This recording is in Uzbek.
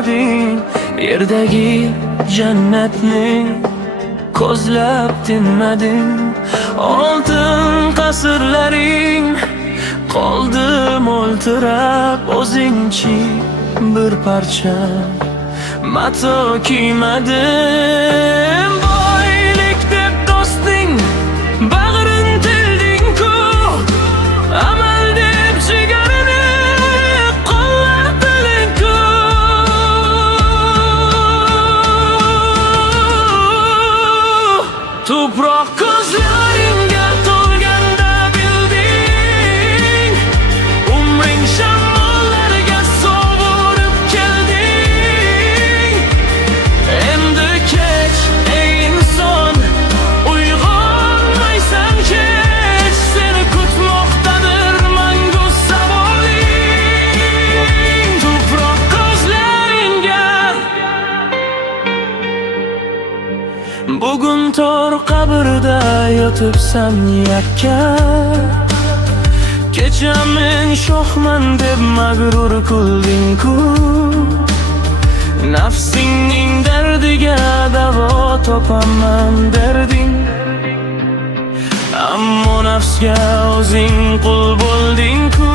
qo'ymading. Yerdagi jannatni ko'zlab tinmading. Oltin qasrlaring qoldi mo'ltirab, o'zingchi bir parcha mato kiymading. Boylik deb do'sting bag'rin tilding-ku, amal deb jigarini qo'llading-ku. Tuproq ko'zlaringga to'lganda bilding, umring shamollarga sovurib kelding. Endi kech ey inson, uyg'onmaysan kech, seni kutmoqdadir mangu savoling. Tuproq ko'zlaringga bugun tor qabrda yotibsan yakka. Kecha men shohman deb mag'rur kulding-ku, nafsingning dardiga davo topaman derding. Ammo nafsga o'zing qul bo'lding-ku.